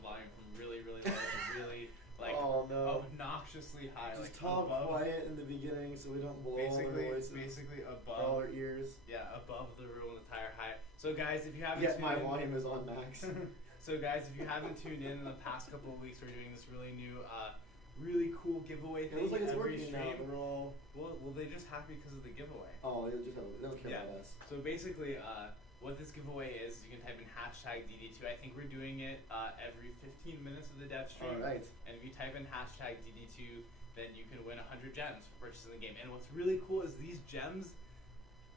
the volume from really, really low to really like Oh no. obnoxiously high. Just like talk above, quiet in the beginning so we don't blow all our voices. basically all above. our ears. Yeah, above the rule and the tire high. So guys, if you haven't Yes, tuned my in, volume is on max. so guys, if you haven't tuned in the past couple of weeks, we're doing this really new, really cool giveaway It thing looks like it's every working now. stream. They're all. Well, they're just happy because of the giveaway. Oh, they don't care Yeah. about us. So basically, what this giveaway is, you can type in hashtag DD2. I think we're doing it every 15 minutes of the Devstream. All right. And if you type in hashtag DD2, then you can win 100 gems for purchasing the game. And what's really cool is these gems,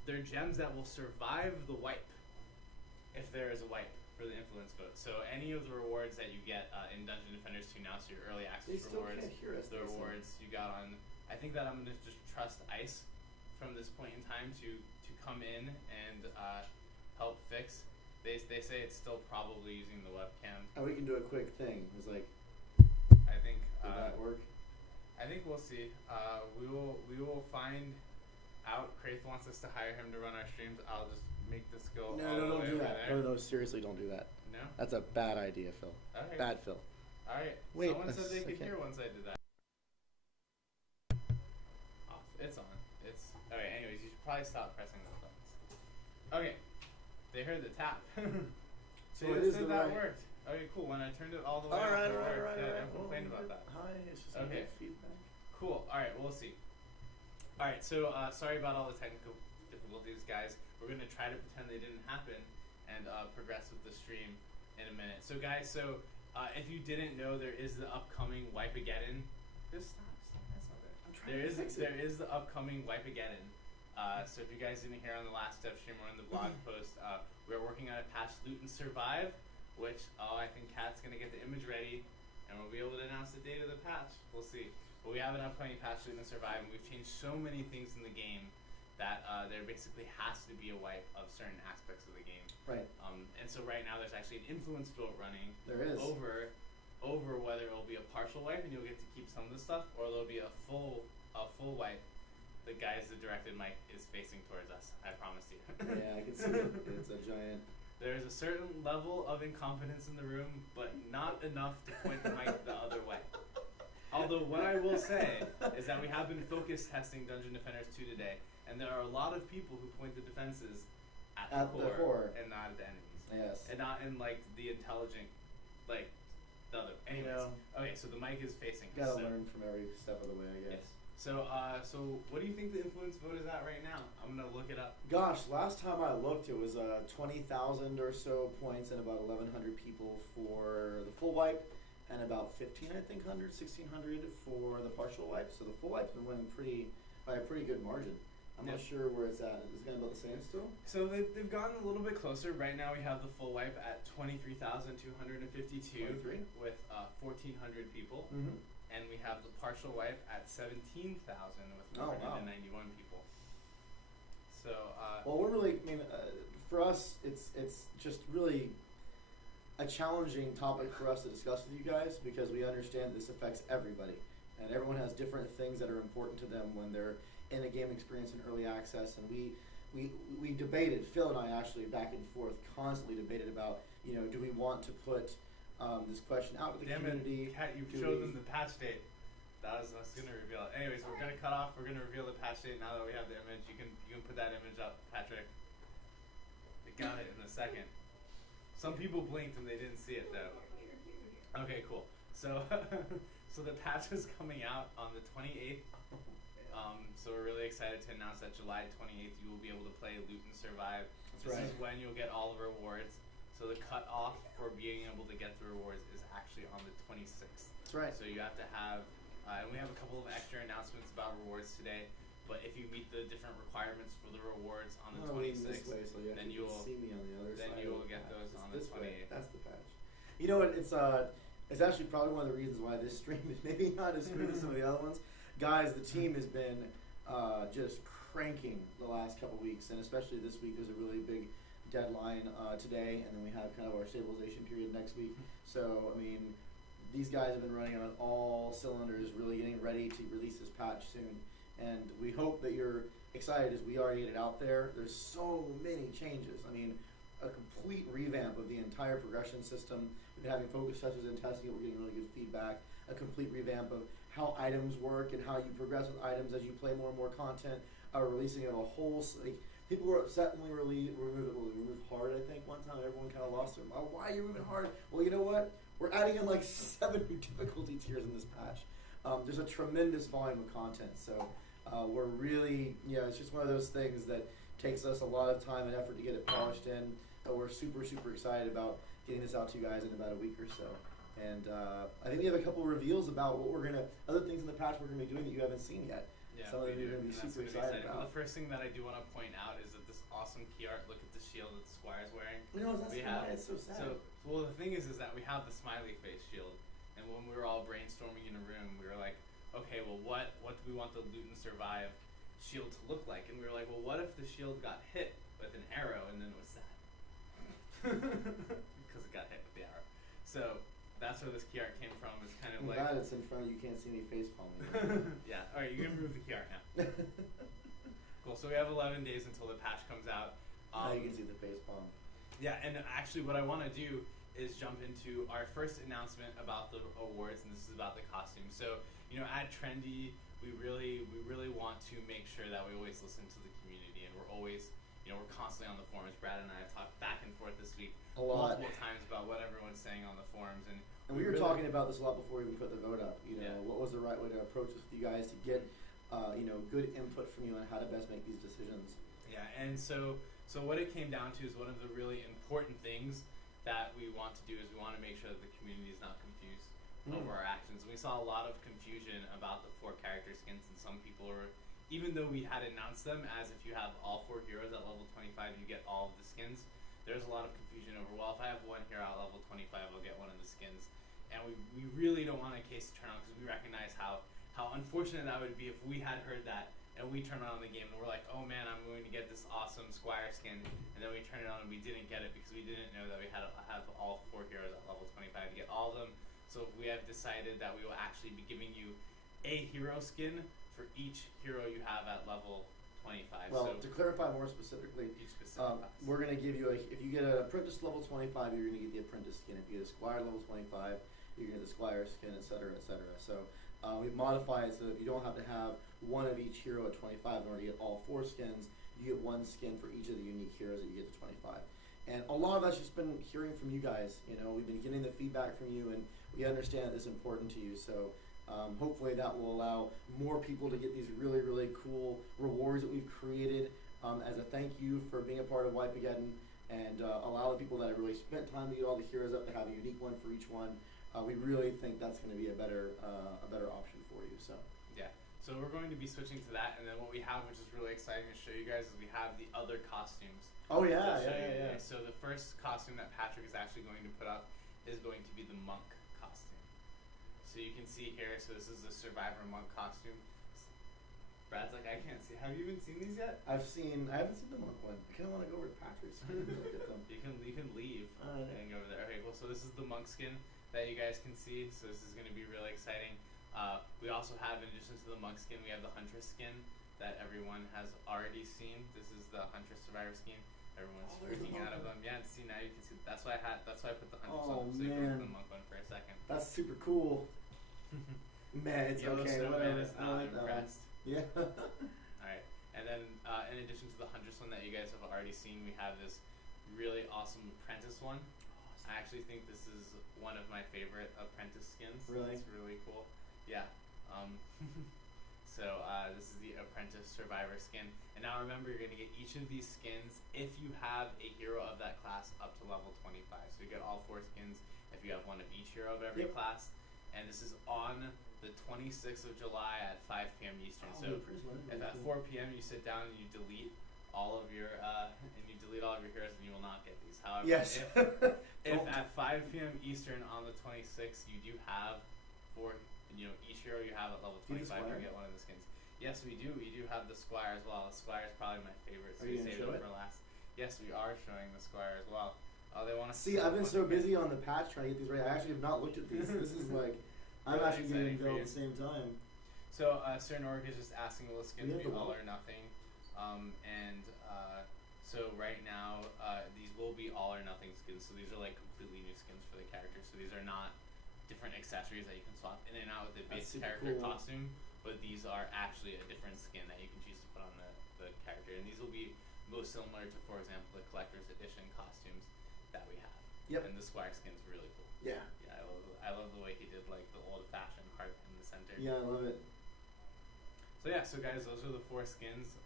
they're gems that will survive the wipe, if there is a wipe for the influence vote. So any of the rewards that you get in Dungeon Defenders 2 now, so your early access They still rewards, can't hear us. the rewards you got on, I think that I'm going to just trust Ice from this point in time to come in and help fix. They say it's still probably using the webcam. Oh, we can do a quick thing. It's like, I think did that work? I think we'll see. We will find out. Kraith wants us to hire him to run our streams. I'll just make this go all the don't way do over that. there. No, seriously, don't do that. No? That's a bad idea, Phil. Okay. Bad, Phil. Alright. Wait, Someone said they could okay. hear once I did that. Off. It's on. It's alright, anyways, you should probably stop pressing those buttons. Okay. They heard the tap. So They it is said the that right. worked. Okay, cool. When I turned it all the way up, Alright, it worked. alright. Yeah, don't complain about that. Hi, it's just Okay. good feedback. Cool. Alright, we'll see. Alright, so sorry about all the technical difficulties, guys. We're going to try to pretend they didn't happen and progress with the stream in a minute. So, guys, if you didn't know, there is the upcoming Wipeaggeddon. Just stop. That's not it. I'm trying to fix it. There is the upcoming Wipeaggeddon. So if you guys didn't hear on the last Devstream or in the blog post, we're working on a patch Loot and Survive, which I think Kat's going to get the image ready, and we'll be able to announce the date of the patch. We'll see. But we have an upcoming patch Loot and Survive, and we've changed so many things in the game that there basically has to be a wipe of certain aspects of the game. Right. And so right now there's actually an influence vote running There is. over whether it'll be a partial wipe and you'll get to keep some of the stuff, or there'll be a full wipe. The guys the directed mic is facing towards us. I promise you. Yeah, I can see it. It's a giant. There's a certain level of incompetence in the room, but not enough to point the mic the other way. Although what I will say is that we have been focus testing Dungeon Defenders 2 today, and there are a lot of people who point the defenses at the core and not at the enemies. Yes. And not in like the intelligent, like the other. Anyways, okay, so the mic is facing. Gotta learn from every step of the way, I guess. Yes. So what do you think the influence vote is at right now? I'm gonna look it up. Gosh, last time I looked, it was 20,000 or so points and about 1,100 people for the full wipe, and about 1,600 for the partial wipe. So the full wipe's been winning by a pretty good margin. I'm not sure where it's at. Is it going to be about the same still? So they've gotten a little bit closer. Right now we have the full wipe at 23,252 with 1,400 people. Mm-hmm. And we have the partial wipe at 17,000 with 191 people. So, well, we're really, for us, it's just really a challenging topic for us to discuss with you guys, because we understand this affects everybody. And everyone has different things that are important to them when they're in a game experience in early access. And we debated, Phil and I actually back and forth constantly debated about, do we want to put this question out to the community? Kat, you showed them the patch date. That's going to reveal it. Anyways, we're going to cut off. We're going to reveal the patch date now that we have the image. You can put that image up, Patrick. They got it in a second. Some people blinked and they didn't see it though. Okay, cool. So so the patch is coming out on the 28th. So we're really excited to announce that July 28th you will be able to play Loot and Survive. This is when you'll get all the rewards. So the cutoff for being able to get the rewards is actually on the 26th. That's right. So you have to have, and we have a couple of extra announcements about rewards today. But if you meet the different requirements for the rewards on the 26th, then you will see me on the other side. Then you will get those on the 28th. That's the patch. You know what? It's actually probably one of the reasons why this stream is maybe not as smooth as some of the other ones. Guys, the team has been just cranking the last couple weeks, and especially this week. There's a really big deadline today, and then we have kind of our stabilization period next week. So, I mean, these guys have been running on all cylinders, really getting ready to release this patch soon. And we hope that you're excited as we are to get it out there. There's so many changes. I mean, a complete revamp of the entire progression system. We've been having focus sessions and testing it. We're getting really good feedback. A complete revamp of how items work and how you progress with items as you play more and more content. Releasing of a whole people were upset when we removed hard. I think one time everyone kind of lost their mind. Why are you removing hard? Well, you know what? We're adding in like 7 new difficulty tiers in this patch. There's a tremendous volume of content, so we're really, it's just one of those things that takes us a lot of time and effort to get it polished in. But we're super, super excited about getting this out to you guys in about a week or so. And I think we have a couple reveals about what other things in the patch we're going to be doing that you haven't seen yet. Yeah, some of them you're going to be super excited about. Well, the first thing that I do want to point out is that this awesome key art, look at the shield that Squire's wearing. It's so sad. Well, the thing is that we have the smiley face shield. And when we were all brainstorming in a room, we were like, okay, well, what do we want the Loot and Survive shield to look like? And we were like, well, what if the shield got hit with an arrow and then it was sad? Because it got hit with the arrow. So that's where this key art came from. It's kind of I'm like... glad it's in front of you. You can't see me face palming. Yeah, alright, you can remove the key art now. Cool, so we have 11 days until the patch comes out. Now you can see the face palm. Yeah, and actually what I want to do is jump into our first announcement about the awards, and this is about the costume. So, at Trendy, we really want to make sure that we always listen to the community, and we're always, we're constantly on the forums. Brad and I have talked back and forth this week multiple times about what everyone's saying on the forums, and we were talking about this a lot before we even put the vote up. What was the right way to approach this with you guys to get, good input from you on how to best make these decisions. Yeah, and so what it came down to is one of the really important things that we want to do is we want to make sure that the community is not confused over our actions. We saw a lot of confusion about the 4 character skins, and some people were, even though we had announced them as if you have all 4 heroes at level 25, you get all of the skins, there's a lot of confusion over, well, if I have 1 hero at level 25, I'll get one of the skins. And we really don't want a case to turn on, because we recognize how unfortunate that would be if we had heard that and we turn on the game and we're like, oh man, I'm going to get this awesome Squire skin, and then we turn it on and we didn't get it because we didn't know that we had to have all 4 heroes at level 25 to get all of them. So we have decided that we will actually be giving you a hero skin for each hero you have at level 25. Well, to clarify more specifically, we're going to give you if you get an apprentice level 25, you're going to get the apprentice skin. If you get a Squire level 25, you're going to get the Squire skin, etc., etc. So we've modified it so that you don't have to have one of each hero at 25 in order to get all 4 skins. You get 1 skin for each of the unique heroes that you get to 25. And a lot of that's just been hearing from you guys. We've been getting the feedback from you, and we understand that it's important to you. So hopefully that will allow more people to get these really, really cool rewards that we've created as a thank you for being a part of Wipeaggeddon, and allow the people that have really spent time to get all the heroes up to have a unique one for each one. We really think that's going to be a better option for you. So yeah. So we're going to be switching to that, and then what we have, which is really exciting to show you guys, is we have the other costumes. Oh yeah. So the first costume that Patrick is actually going to put up is going to be the monk costume. So you can see here, so this is the Survivor monk costume. Brad's like, I can't see. Have you even seen these yet? I haven't seen the monk one. I kind of want to go over to Patrick's. Look at them. You can leave and go over there. Okay, well, so this is the monk skin that you guys can see. So this is going to be really exciting. We also have, in addition to the monk skin, we have the huntress skin that everyone has already seen. This is the huntress survivor skin. Everyone's freaking out of them. Yeah, see, now you can see. That's why I put the huntress on. So you can put the monk one for a second. That's super cool. Man, it's okay. Man is not impressed. Yeah. Alright, and then in addition to the huntress one that you guys have already seen, we have this really awesome apprentice one. I actually think this is one of my favorite apprentice skins. Really? It's really cool. Yeah. So this is the apprentice survivor skin. And now remember, you're going to get each of these skins if you have a hero of that class up to level 25. So you get all 4 skins if you have one of each hero of every class. And this is on the 26th of July at 5 p.m. Eastern. So if at 4 p.m. you sit down and you delete all of your heroes, then you will not get these. However, if at 5 p.m. Eastern on the 26th you do have each hero you have at level 25, you get one of the skins. Yes, we do. We do have the Squire as well. The Squire is probably my favorite, so we saved it for last. Yes, we are showing the Squire as well. Oh, they want to see. I've been so busy on the patch trying to get these ready. I actually have not looked at these. This is like I'm really actually getting them at the same time. So Sir Norg is just asking, will the skins be all or nothing? And So right now, these will be all or nothing skins. So these are like completely new skins for the character. So these are not different accessories that you can swap in and out with the base character costume, but these are actually a different skin that you can choose to put on the character. And these will be most similar to, for example, the collector's edition costumes that we have. Yep. And the Squire skin's really cool. Yeah. Yeah, I love the way he did like the old-fashioned heart in the center. Yeah, I love it. So yeah, so guys, those are the 4 skins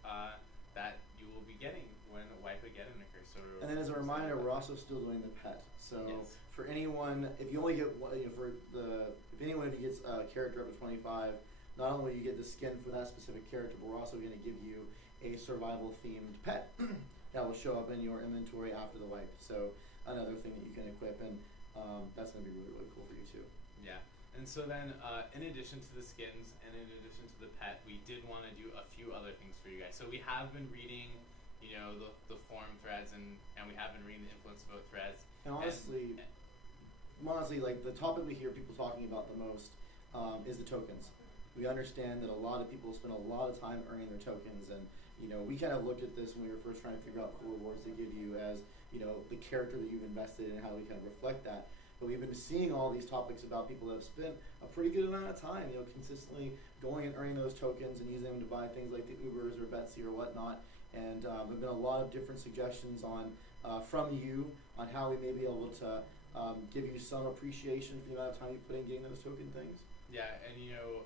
that you will be getting when Wipeaggeddon occurs. So and then as a reminder, we're also still doing the pet. So yes. for anyone, if you only get one, if anyone of you gets a character up to 25, not only will you get the skin for that specific character, but we're also going to give you a survival themed pet that will show up in your inventory after the wipe. So another thing that you can equip, and that's going to be really, really cool for you too. Yeah. And so then, in addition to the skins and in addition to the pet, we did want to do a few other things for you guys. So we have been reading, you know, the forum threads, and we have been reading the influence vote threads. And honestly, like the topic we hear people talking about the most is the tokens. We understand that a lot of people spend a lot of time earning their tokens, and you know, we kind of looked at this when we were first trying to figure out the rewards they give you as, you know, the character that you've invested in and how we kind of reflect that. But we've been seeing all these topics about people that have spent a pretty good amount of time, you know, consistently going and earning those tokens and using them to buy things like the Ubers or Betsy or whatnot. And there've been a lot of different suggestions on from you on how we may be able to give you some appreciation for the amount of time you put in getting those token things. Yeah, and you know,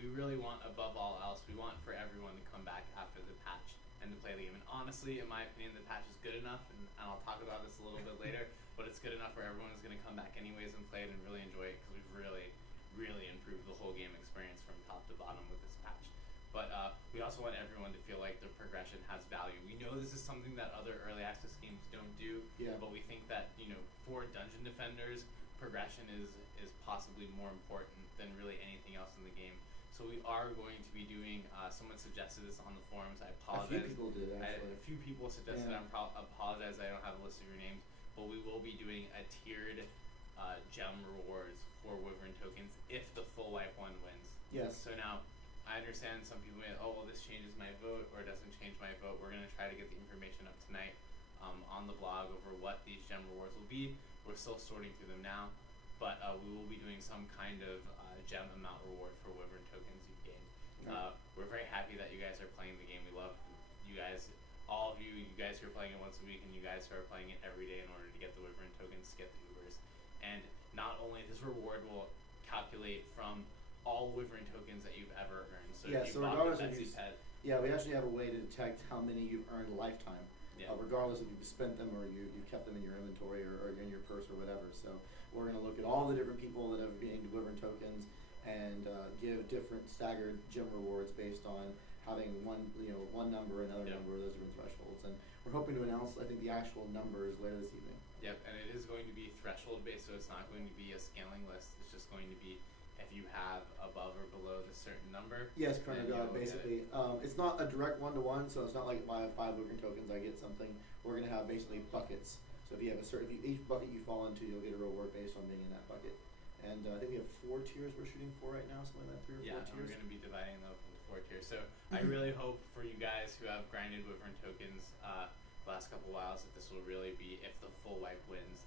we really want, above all else, we want for everyone to come back after the patch and to play the game. And honestly, in my opinion, the patch is good enough, and I'll talk about this a little bit later, but it's good enough where everyone is going to come back anyways and play it and really enjoy it, because we've really, really improved the whole game experience from top to bottom with this patch. But we also want everyone to feel like the progression has value. We know this is something that other early access games don't do, but we think that, you know, for Dungeon Defenders, progression is possibly more important than really anything else in the game. So we are going to be doing, someone suggested this on the forums, I apologize. A few people did, actually. A few people suggested, I apologize, I don't have a list of your names, but we will be doing a tiered gem rewards for Wyvern tokens if the full wipe one wins. Yes. So now, I understand some people may, oh, well, this changes my vote or it doesn't change my vote. We're going to try to get the information up tonight on the blog over what these gem rewards will be. We're still sorting through them now, but we will be doing some kind of gem amount reward for Wyvern tokens you've gained. We're very happy that you guys are playing the game. We love you guys, all of you guys who are playing it once a week, and you guys who are playing it every day in order to get the Wyvern tokens, to get the Ubers. And not only this reward will calculate from all Wyvern tokens that you've ever earned. So if you bought the Betsy pet, we actually have a way to detect how many you've earned lifetime. Regardless if you've spent them or you've kept them in your inventory or in your purse or whatever. So we're going to look at all the different people that have gained Wyvern tokens and give different staggered gem rewards based on having one number, another number, those different thresholds. And we're hoping to announce, I think, the actual numbers later this evening. Yep, and it is going to be threshold based, so it's not going to be a scaling list. It's just going to be if you have above or below the certain number. Yes, current God, basically. It's not a direct one-to-one, so it's not like if I have 5 Wyvern tokens, I get something. We're going to have basically buckets. So if you have each bucket you fall into, you'll get a reward based on being in that bucket. And I think we have 4 tiers we're shooting for right now, something like that, 3 or 4 tiers. Yeah, we're going to be dividing them up into 4 tiers. So I really hope for you guys who have grinded Wyvern tokens the last couple whiles that this will really be, if the full wipe wins,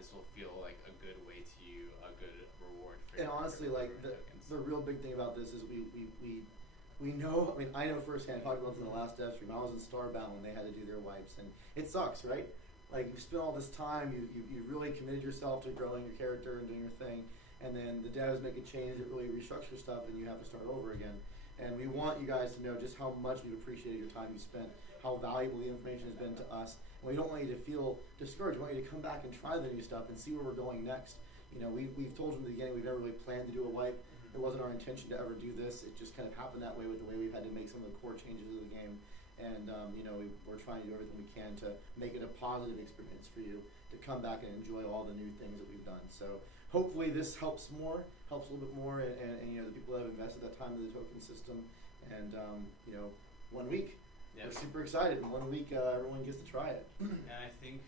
this will feel like a good way to you, a good reward for and honestly, like the real big thing about this is we know, I mean, I know firsthand, I talked about this in the last Devstream, I was in Starbound when they had to do their wipes, and it sucks, right? Like, you spent all this time, you really committed yourself to growing your character and doing your thing, and then the devs make a change that really restructures stuff, and you have to start over again. And we want you guys to know just how much we've appreciated your time you spent, how valuable the information has been to us. And we don't want you to feel discouraged. We want you to come back and try the new stuff and see where we're going next. You know, we've told you from the beginning we've never really planned to do a wipe. It wasn't our intention to ever do this. It just kind of happened that way with the way we've had to make some of the core changes of the game. And, you know, we're trying to do everything we can to make it a positive experience for you to come back and enjoy all the new things that we've done. So hopefully this helps a little bit more, and you know, the people that have invested that time in the token system. And, you know, 1 week. We're super excited. In 1 week, everyone gets to try it. And I think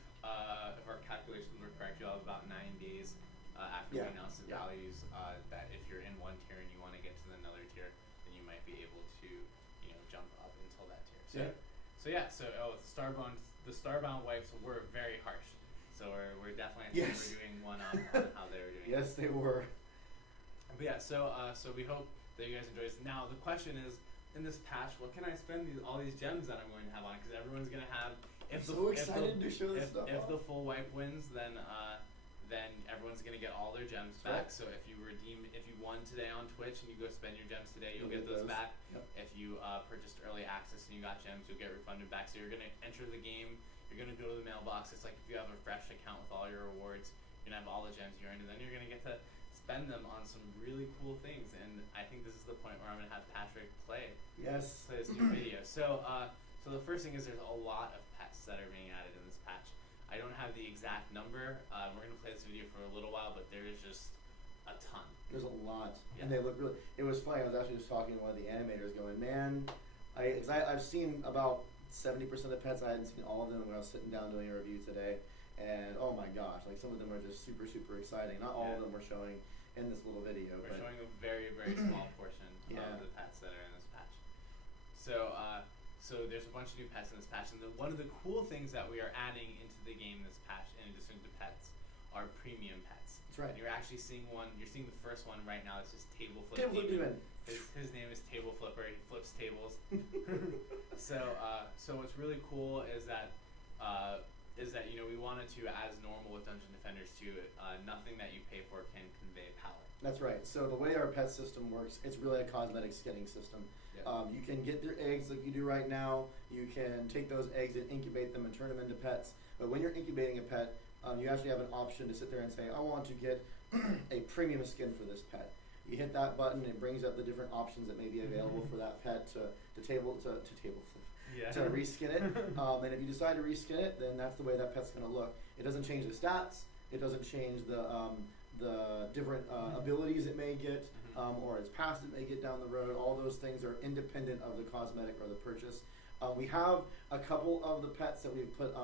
if our calculations were correct, you'll have about 9 days after we announce the values that if you're in one tier and you want to get to another tier, then you might be able to, you know, jump up until that tier. So The Starbound wipes were very harsh. So we're definitely Yes. we're doing one up on how they were doing. Yes, they were. But yeah, so we hope that you guys enjoy this. Now the question is, in this patch, what can I spend all these gems that I'm going to have on? Because everyone's going to have. I'm so excited to show this stuff If off. the full wipe wins, then everyone's going to get all their gems back. Right. So if you won today on Twitch and you go spend your gems today, you'll get those back. Yep. If you purchased early access and you got gems, you'll get refunded back. So you're going to enter the game. You're going to go to the mailbox. It's like if you have a fresh account with all your rewards, you're going to have all the gems you earned, and then you're going to get to spend them on some really cool things. And I think this is the point where I'm going to have Patrick play Yes. this new video. So the first thing is there's a lot of pets that are being added in this patch. I don't have the exact number. We're going to play this video for a little while, but there is just a ton. There's a lot, Yeah. and they look really. It was funny. I was actually just talking to one of the animators, going, "Man, I've seen about 70% of the pets. I hadn't seen all of them when I was sitting down doing a review today, and oh my gosh, like some of them are just super exciting. Not all of them we're showing in this little video. We're but showing a very small portion Yeah. of the pets that are in this patch. So there's a bunch of new pets in this patch, and one of the cool things that we are adding into the game this patch, in addition to pets, are premium pets. That's right. And you're actually seeing one. You're seeing the first one right now. It's just Table Flip Table Flip Demon. Demon. His name is Table Flipper. He flips tables. So what's really cool is that we wanted to, as normal with Dungeon Defenders 2, nothing that you pay for can convey power. That's right. So the way our pet system works, it's really a cosmetic skinning system. Yeah. You can get their eggs like you do right now. You can take those eggs and incubate them and turn them into pets. But when you're incubating a pet, you actually have an option to sit there and say, I want to get a premium skin for this pet. You hit that button, it brings up the different options that may be available for that pet to table flip. Yeah. To reskin it. And if you decide to reskin it, then that's the way that pet's going to look. It doesn't change the stats. It doesn't change the different abilities it may get, or its past it may get down the road. All those things are independent of the cosmetic or the purchase. We have a couple of the pets that we've put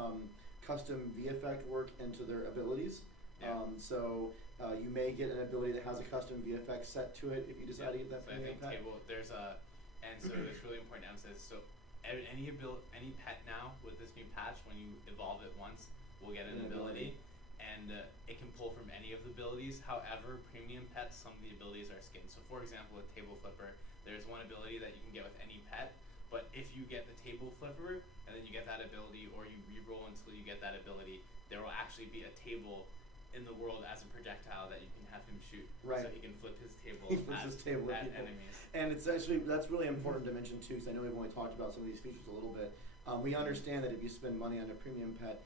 custom VFX work into their abilities. Yeah. So you may get an ability that has a custom VFX set to it if you decide to get that So I premium think pet. so it's really important to emphasize. So any pet now with this new patch, when you evolve it once, will get an ability. And it can pull from any of the abilities. However, premium pets, some of the abilities are skinned. So for example, with Table Flipper, there's one ability that you can get with any pet, but if you get the Table Flipper, and then you get that ability, or you reroll until you get that ability, there will actually be a table in the world as a projectile that you can have him shoot. Right. So he can flip his table He flips his table at people. enemies. And it's actually, that's really important to mention too, because I know we've only talked about some of these features a little bit. We understand that if you spend money on a premium pet,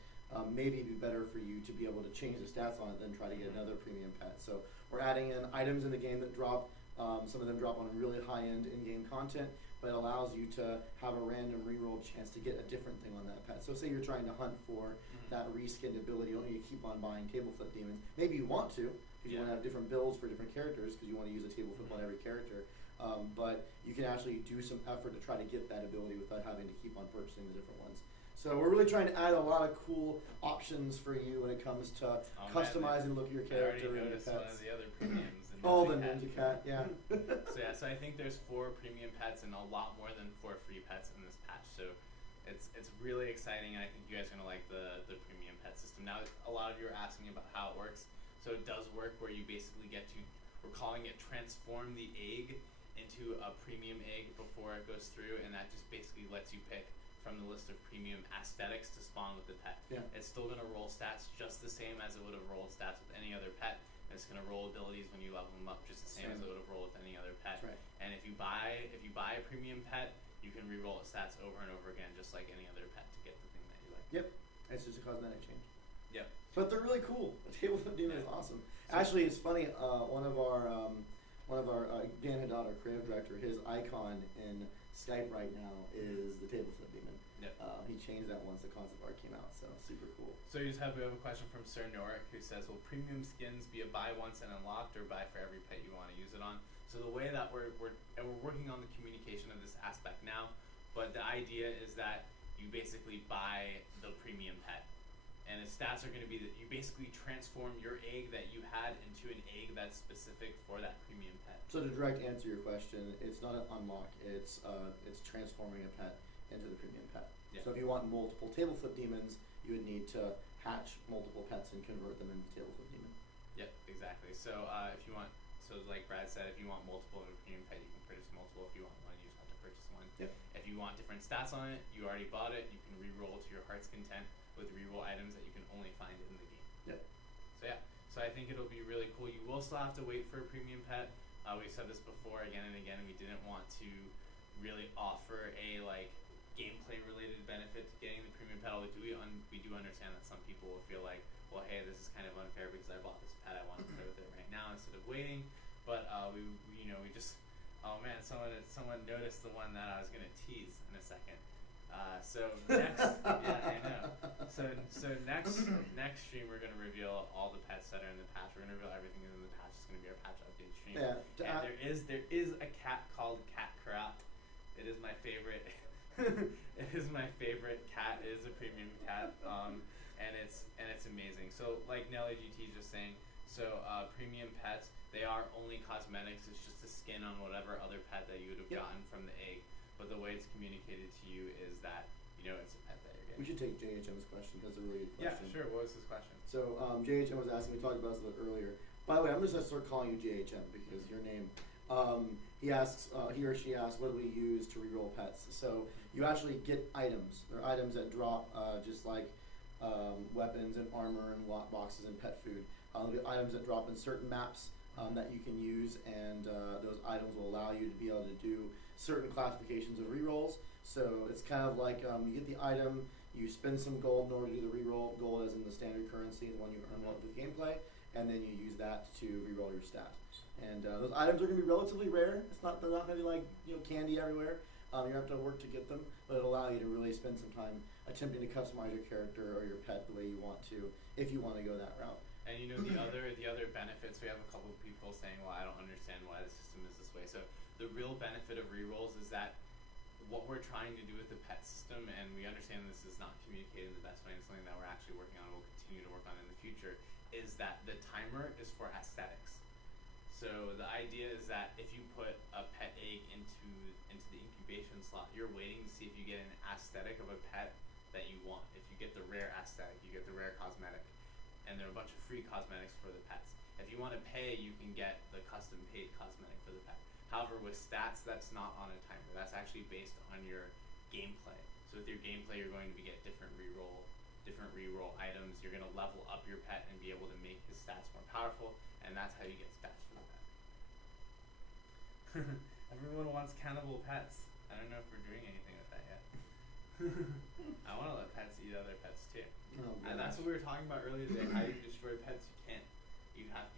maybe it'd be better for you to be able to change the stats on it than try to get another premium pet. So we're adding in items in the game that drop. Some of them drop on really high-end in-game content, but it allows you to have a random reroll chance to get a different thing on that pet. So say you're trying to hunt for that reskinned ability, only you keep on buying Table Flip Demons. Maybe you want to, because you want to have different builds for different characters, because you want to use a Table Flip on every character. But you can actually do some effort to try to get that ability without having to keep on purchasing the different ones. So we're really trying to add a lot of cool options for you when it comes to customizing the look of your character and your noticed one of pets. the other premiums. Oh, the Ninja Cat, yeah. So I think there's 4 premium pets and a lot more than 4 free pets in this patch. So it's really exciting, and I think you guys are gonna like the premium pet system. Now, a lot of you are asking about how it works. So it does work where you basically get to, we're calling it transform the egg into a premium egg before it goes through, and that just basically lets you pick from the list of premium aesthetics to spawn with the pet. Yeah. It's still going to roll stats just the same as it would have rolled stats with any other pet. And it's going to roll abilities when you level them up just the same as it would have rolled with any other pet. Right. And if you buy a premium pet, you can re-roll its stats over and over again, just like any other pet, to get the thing that you like. Yep, it's just a cosmetic change. Yep. But they're really cool. The Table Flip Demon is awesome. Actually, it's funny. One of our Dan Haddad, our creative director, his icon in Skype right now is the Table Flip Demon. Yep. He changed that once the concept art came out, so super cool. So we have a question from Sir Noric, who says, will premium skins be a buy once and unlocked, or buy for every pet you want to use it on? So the way that we're working on the communication of this aspect now, but the idea is that you basically buy the premium pet. And its stats are going to be that you basically transform your egg that you had into an egg that's specific for that premium pet. So to direct answer your question, it's not an unlock. It's transforming a pet into the premium pet. Yeah. So if you want multiple table flip demons, you would need to hatch multiple pets and convert them into table flip demon. Yep, exactly. So if you want, so like Brad said, if you want multiple in a premium pet, you can purchase multiple. If you want one, you just have to purchase one. Yep. If you want different stats on it, you already bought it. You can re-roll to your heart's content with re-roll items that you can only find in the game. Yep. So yeah, so I think it'll be really cool. You will still have to wait for a premium pet. We've said this before again and again. We didn't want to really offer a like gameplay related benefit to getting the premium pet. Although we do understand that some people will feel like, well, hey, this is kind of unfair because I bought this pet. I want to play with it right now instead of waiting. But we just, oh man, someone noticed the one that I was gonna tease in a second. So next, yeah, I know. So next stream we're gonna reveal all the pets that are in the patch. We're gonna reveal everything in the patch. It's gonna be our patch update stream. Yeah. And there is a cat called Cat Crap. It is my favorite. It is my favorite cat. It is a premium cat. And it's amazing. So like Nelly GT just saying. So premium pets, they are only cosmetics. It's just a skin on whatever other pet that you would have gotten from the egg. But the way it's communicated to you is that, you know, it's a pet that you're getting. We should take JHM's question because it's a really good question. Yeah, sure. What was his question? So JHM was asking, we talked about this a little earlier. By the way, I'm just going to start calling you JHM because your name. He asks, he or she asks, what do we use to reroll pets? So you actually get items. There are items that drop just like weapons and armor and lock boxes and pet food. There'll be items that drop in certain maps that you can use, and those items will allow you to be able to do certain classifications of rerolls. So it's kind of like you get the item, you spend some gold in order to do the reroll. Gold as in the standard currency, the one you earn with gameplay, and then you use that to reroll your stat. And those items are going to be relatively rare. They're not going to be like candy everywhere. You have to work to get them, but it'll allow you to really spend some time attempting to customize your character or your pet the way you want to, if you want to go that route. And you know the other benefits, we have a couple of people saying, well, I don't understand why the system is this way. So the real benefit of rerolls is that what we're trying to do with the pet system, and we understand this is not communicated the best way, and something that we're actually working on and we'll continue to work on in the future, is that the timer is for aesthetics. So the idea is that if you put a pet egg into the incubation slot, you're waiting to see if you get an aesthetic of a pet that you want. If you get the rare aesthetic, you get the rare cosmetic. And there are a bunch of free cosmetics for the pets. If you want to pay, you can get the custom paid cosmetic for the pet. However, with stats, that's not on a timer. That's actually based on your gameplay. So with your gameplay, you're going to get different reroll items. You're going to level up your pet and be able to make his stats more powerful, and that's how you get stats for the pet. Everyone wants cannibal pets. I don't know if we're doing anything with that yet. I want to let pets eat other pets too. Oh, And that's what we were talking about earlier today. How you destroy pets, you can't.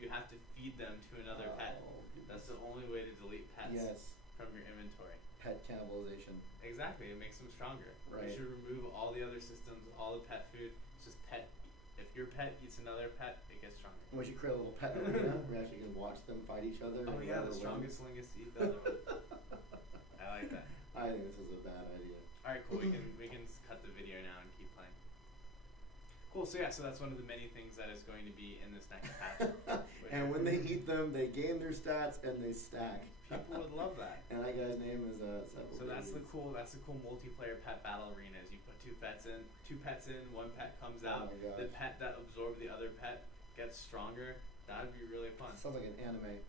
You have to feed them to another pet. That's the only way to delete pets from your inventory. Pet cannibalization. Exactly, it makes them stronger. Right. You should remove all the other systems, all the pet food. It's just pet. If your pet eats another pet, it gets stronger. And we should create a little pet arena where actually you can watch them fight each other. Oh yeah, the strongest lingest eat the other one. I like that. I think this is a bad idea. All right, cool. We can cut the video now and keep playing. Cool. So yeah, so that's one of the many things that is going to be in this next patch. And when they eat them, they gain their stats and they stack. People would love that. And that guy's name is So that's the cool multiplayer pet battle arena. Is you put two pets in, one pet comes out. Oh The pet that absorbed the other pet gets stronger. That would be really fun. Sounds like an anime.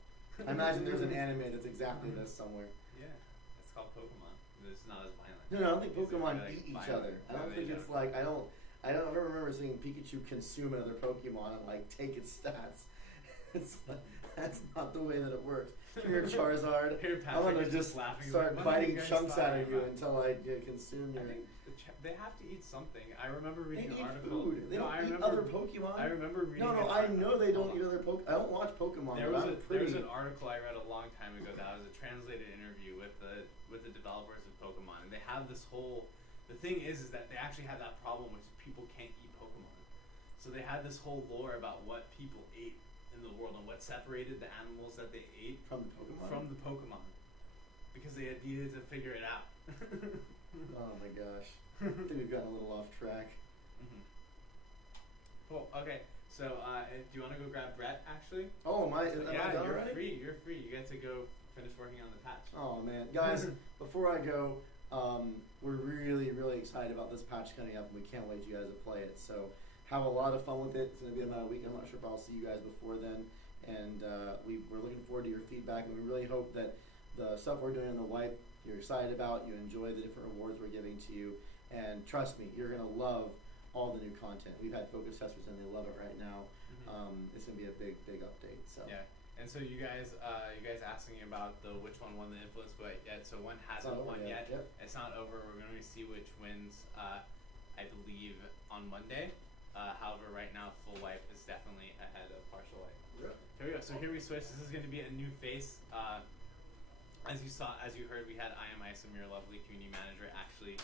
I imagine there's an anime that's exactly this somewhere. Yeah, it's called Pokemon. It's not as violent. No, I don't think Pokemon like eat each violent. other. I don't think it's like I don't ever remember seeing Pikachu consume another Pokemon and like take its stats. It's like, that's not the way that it works. Here, Charizard, I'm gonna just start biting chunks out of you until I consume your. I think they have to eat something. I remember reading They an eat article. food. They don't eat other Pokemon. I remember reading. No, I know they don't eat other Pokemon. I don't watch Pokemon. There was an article I read a long time ago that was a translated interview with the developers of Pokemon, and they have this whole. The thing is that they actually have that problem which people can't eat Pokemon. So they had this whole lore about what people ate in the world and what separated the animals that they ate from the Pokemon. Because they had needed to figure it out. Oh my gosh. I think we've gotten a little off track. Mm-hmm. Cool. Okay. So, do you want to go grab Brett, actually? Oh, am I done you're already? free. You're free. You get to go finish working on the patch. Oh, man. Guys, before I go, We're really, really excited about this patch coming up, and we can't wait for you guys to play it. So have a lot of fun with it. It's going to be about a week. I'm not sure if I'll see you guys before then. And we're looking forward to your feedback, and we really hope that the stuff we're doing on the Wipe you're excited about, you enjoy the different rewards we're giving to you, and trust me, you're going to love all the new content. We've had focus testers and they love it right now. It's going to be a big, big update. So yeah. And so you guys asking about which one won the influence vote yet? So one hasn't won yet. Yep. It's not over. We're going to see which wins. I believe on Monday. However, right now full wipe is definitely ahead of partial wipe. Yep. Here we go. So here we switch. This is going to be a new face. As you heard, we had I Am Isom, your lovely community manager, actually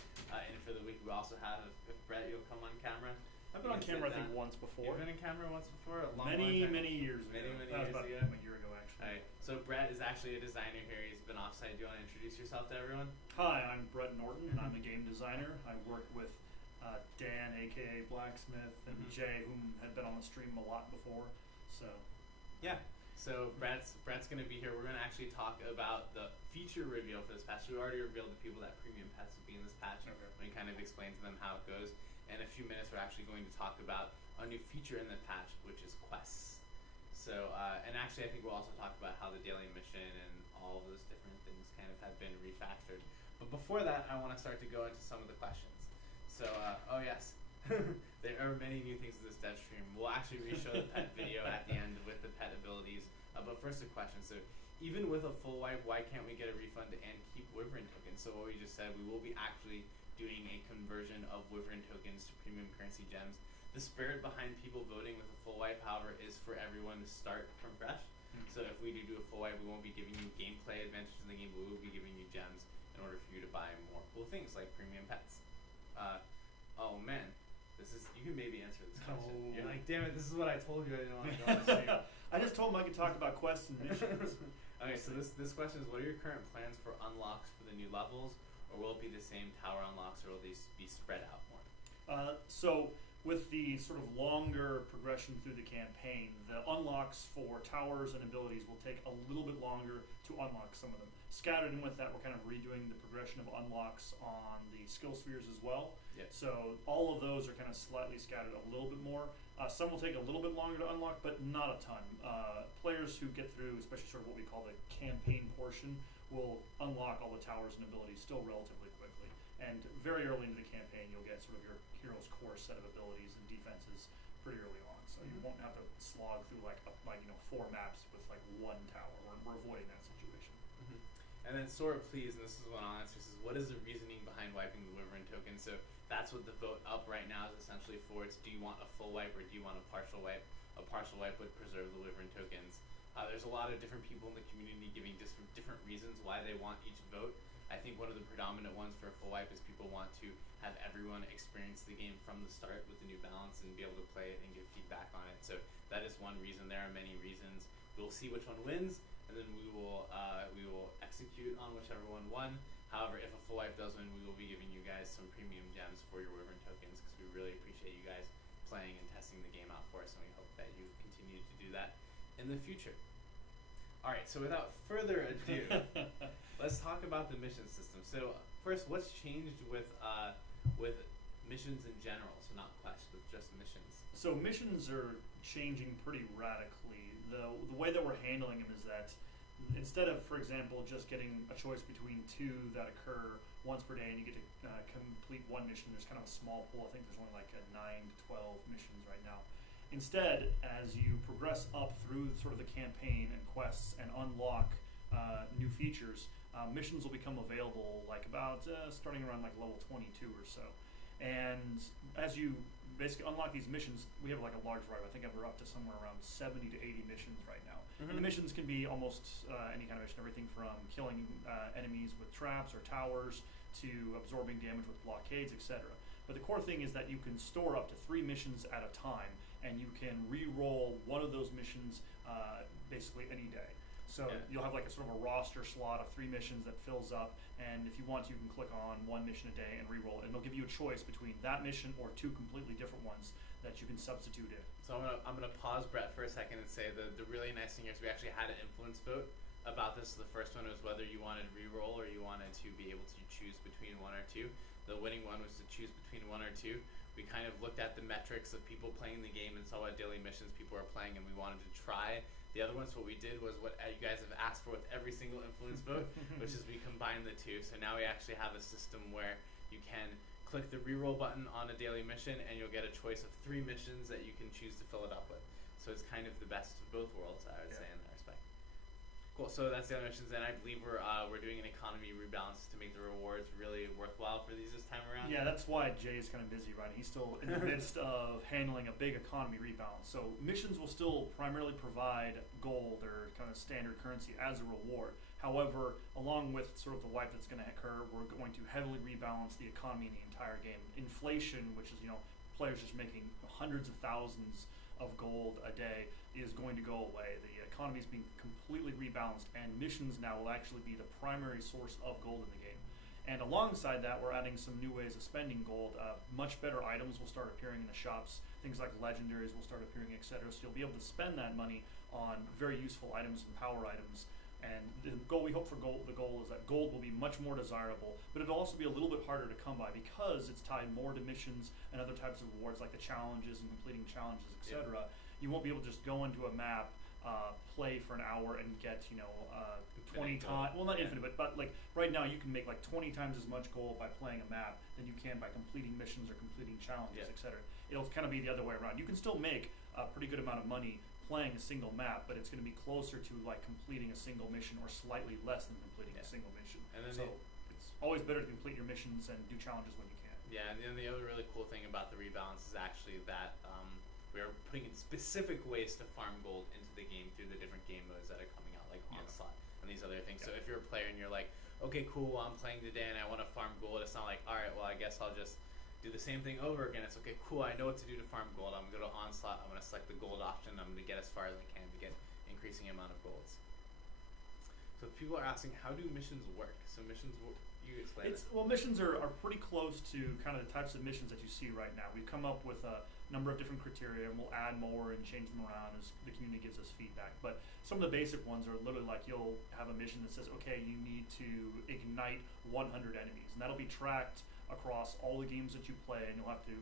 in for the week. We also have, if Brett, you'll come on camera. I've been on camera, I think, once before. You've been on camera once before? A long, many long time. Many years ago. Many that years was ago. about a year ago, actually. All right. So Brett is actually a designer here. He's been offsite. Do you want to introduce yourself to everyone? Hi, I'm Brett Norton, and I'm a game designer. I work with Dan, aka Blacksmith, and Jay, whom had been on the stream a lot before. So, yeah. So Brett's going to be here. We're going to actually talk about the feature reveal for this patch. We already revealed to people that premium pets would be in this patch. Okay. We kind of explain to them how it goes. In a few minutes, we're actually going to talk about a new feature in the patch, which is quests. So, and actually, I think we'll also talk about how the daily mission and all of those different things kind of have been refactored. But before that, I want to start to go into some of the questions. So, oh yes, there are many new things in this Devstream. We'll actually re-show the pet video at the end with the pet abilities. But first, a question. So, even with a full wipe, why can't we get a refund and keep Wyvern tokens? So, what we just said, we will be actually doing a conversion of Wyvern tokens to premium currency gems. The spirit behind people voting with a full wipe, however, is for everyone to start from fresh. So if we do a full wipe, we won't be giving you gameplay advantages in the game, but we will be giving you gems in order for you to buy more cool things like premium pets. Oh man, you can maybe answer this question. Oh. You're like, damn it, this is what I told you I didn't want to go on the stream. I just told him I could talk about quests and missions. Okay, so this question is, what are your current plans for unlocks for the new levels? Or will it be the same tower unlocks, or will these be spread out more? So with the sort of longer progression through the campaign, the unlocks for towers and abilities will take a little bit longer to unlock some of them. Scattered in with that, we're kind of redoing the progression of unlocks on the skill spheres as well. Yep. So all of those are kind of slightly scattered a little bit more. Some will take a little bit longer to unlock, but not a ton. Players who get through, especially sort of what we call the campaign portion, will unlock all the towers and abilities still relatively quickly. And very early into the campaign, you'll get sort of your hero's core set of abilities and defenses pretty early on. So you won't have to slog through like 4 maps with like one tower. We're avoiding that situation. And then Sora, please, and this is what I'll answer, says, what is the reasoning behind wiping the Wyvern token? So that's what the vote up right now is essentially for. It's, do you want a full wipe or do you want a partial wipe? A partial wipe would preserve the Wyvern tokens. There's a lot of different people in the community giving different reasons why they want each vote. I think one of the predominant ones for a full wipe is people want to have everyone experience the game from the start with the new balance and be able to play it and give feedback on it. So that is one reason. There are many reasons. We'll see which one wins, and then we will execute on whichever one won. However, if a full wipe does win, we will be giving you guys some premium gems for your Wyvern tokens because we really appreciate you guys playing and testing the game out for us, and we hope that you continue to do that in the future. All right, so without further ado, let's talk about the mission system. So first, what's changed with missions in general? So not quests, but just missions. So missions are changing pretty radically. The way that we're handling them is that instead of, for example, just getting a choice between 2 that occur once per day and you get to complete one mission, there's kind of a small pool. I think there's only like 9 to 12 missions right now. Instead, as you progress up through sort of the campaign and quests and unlock new features, missions will become available like about starting around like level 22 or so. And as you basically unlock these missions, we have like a large variety. I think we're up to somewhere around 70 to 80 missions right now. And the missions can be almost any kind of mission, everything from killing enemies with traps or towers to absorbing damage with blockades, etc. But the core thing is that you can store up to 3 missions at a time, and you can re-roll one of those missions basically any day. So you'll have like a sort of a roster slot of 3 missions that fills up, and if you want to, you can click on 1 mission a day and re-roll it, and it'll give you a choice between that mission or 2 completely different ones that you can substitute in. So I'm gonna pause Brett for a second and say the really nice thing is we actually had an influence vote about this. The first one was whether you wanted reroll or you wanted to be able to choose between one or two. The winning one was to choose between one or two. We kind of looked at the metrics of people playing the game and saw what daily missions people are playing, and we wanted to try. The other ones, what we did was what you guys have asked for with every single influence vote, which is we combined the two. So now we actually have a system where you can click the reroll button on a daily mission, and you'll get a choice of 3 missions that you can choose to fill it up with. So it's kind of the best of both worlds, I would say, in that respect. Cool. So that's the other missions, and I believe we're doing an economy rebalance to make the rewards really worthwhile for these this time around. Yeah, that's why Jay's kind of busy, right? He's still in the midst of handling a big economy rebalance. So missions will still primarily provide gold or kind of standard currency as a reward. However, along with sort of the wipe that's going to occur, we're going to heavily rebalance the economy in the entire game. Inflation, which is players just making hundreds of thousands of gold a day, is going to go away. The economy is being completely rebalanced, and missions now will actually be the primary source of gold in the game. And alongside that, we're adding some new ways of spending gold. Much better items will start appearing in the shops. Things like legendaries will start appearing, etc. So you'll be able to spend that money on very useful items and power items. And the goal we hope for the goal is that gold will be much more desirable, but it'll also be a little bit harder to come by because it's tied more to missions and other types of rewards like the challenges and completing challenges, etc. You won't be able to just go into a map, play for an hour and get 20 times, well, not infinite, but like right now you can make like 20 times as much gold by playing a map than you can by completing missions or completing challenges, etc. It'll kind of be the other way around. You can still make a pretty good amount of money playing a single map, but it's going to be closer to like completing a single mission or slightly less than completing a single mission. And then so it's always better to complete your missions and do challenges when you can. Yeah, and then the other really cool thing about the rebalance is actually that we're putting in specific ways to farm gold into the game through the different game modes that are coming out, like Onslaught and these other things. So if you're a player and you're like, okay, cool, well, I'm playing today and I want to farm gold, it's not like, all right, well, I guess I'll just do the same thing over again. It's okay, cool, I know what to do to farm gold. I'm going to go to Onslaught, I'm going to select the gold option, I'm going to get as far as I can to get increasing amount of golds. So people are asking, how do missions work? So missions, you explain it. Well, missions are pretty close to kind of the types of missions that you see right now. We've come up with a number of different criteria, and we'll add more and change them around as the community gives us feedback. But some of the basic ones are literally like you'll have a mission that says, okay, you need to ignite 100 enemies, and that'll be tracked across all the games that you play, and you'll have to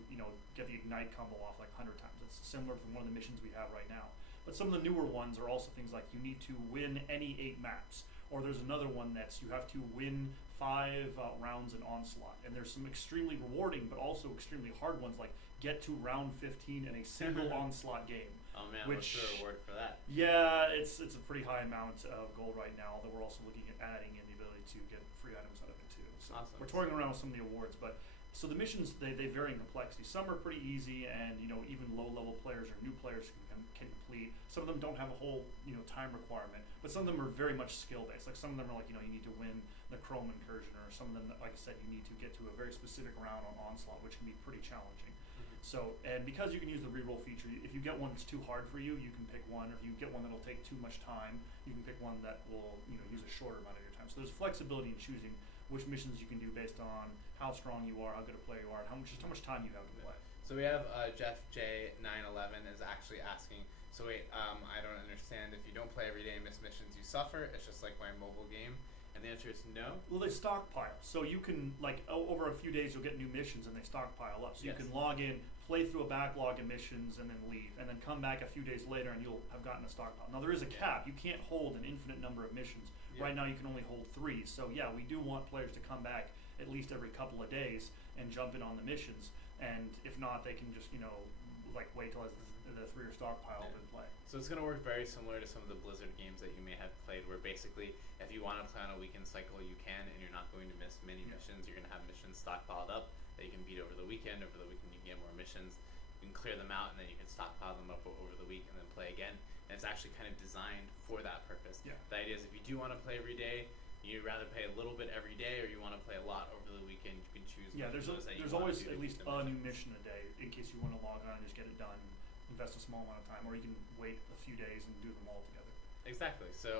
get the ignite combo off like 100 times. It's similar to one of the missions we have right now. But some of the newer ones are also things like you need to win any 8 maps, or there's another one that's you have to win 5 rounds in Onslaught. And there's some extremely rewarding but also extremely hard ones like get to round 15 in a single Onslaught game. Oh man, what's the reward for that? Yeah, it's a pretty high amount of gold right now, although we're also looking at adding in the ability to get free items out of it too. So awesome. We're toying around with some of the awards, but so the missions they vary in complexity. Some are pretty easy, and even low-level players or new players can complete. Some of them don't have a whole time requirement, but some of them are very much skill-based. Like some of them are like you need to win the Chrome incursion, or some of them, like I said, you need to get to a very specific round on Onslaught, which can be pretty challenging. So, and because you can use the reroll feature, if you get one that's too hard for you, you can pick one. Or if you get one that'll take too much time, you can pick one that will use a shorter amount of your time. So there's flexibility in choosing which missions you can do based on how strong you are, how good a player you are, and how much time you have to play. So we have Jeff J911 is actually asking, so wait, I don't understand, if you don't play every day and miss missions, you suffer? It's just like my mobile game? And the answer is no. Well, they stockpile. So you can, over a few days, you'll get new missions, and they stockpile up. So you can log in, play through a backlog of missions, and then leave. And then come back a few days later, and you'll have gotten a stockpile. Now, there is a cap. You can't hold an infinite number of missions. Right now, you can only hold 3. So, yeah, we do want players to come back at least every couple of days and jump in on the missions. And if not, they can just, wait till the 3 are stockpiled and play. So it's going to work very similar to some of the Blizzard games that you may have played, where basically if you want to play on a weekend cycle, you can, and you're not going to miss many missions. You're going to have missions stockpiled up that you can beat over the weekend. Over the weekend, you can get more missions. You can clear them out, and then you can stockpile them up over the week and then play again. And it's actually kind of designed for that purpose. Yeah. The idea is if you do want to play every day, you'd rather play a little bit every day, or you want to play a lot over the weekend, you can choose. Yeah, there's always at least a new mission a day in case you want to log on and just get it done. Invest a small amount of time, or you can wait a few days and do them all together. Exactly. So,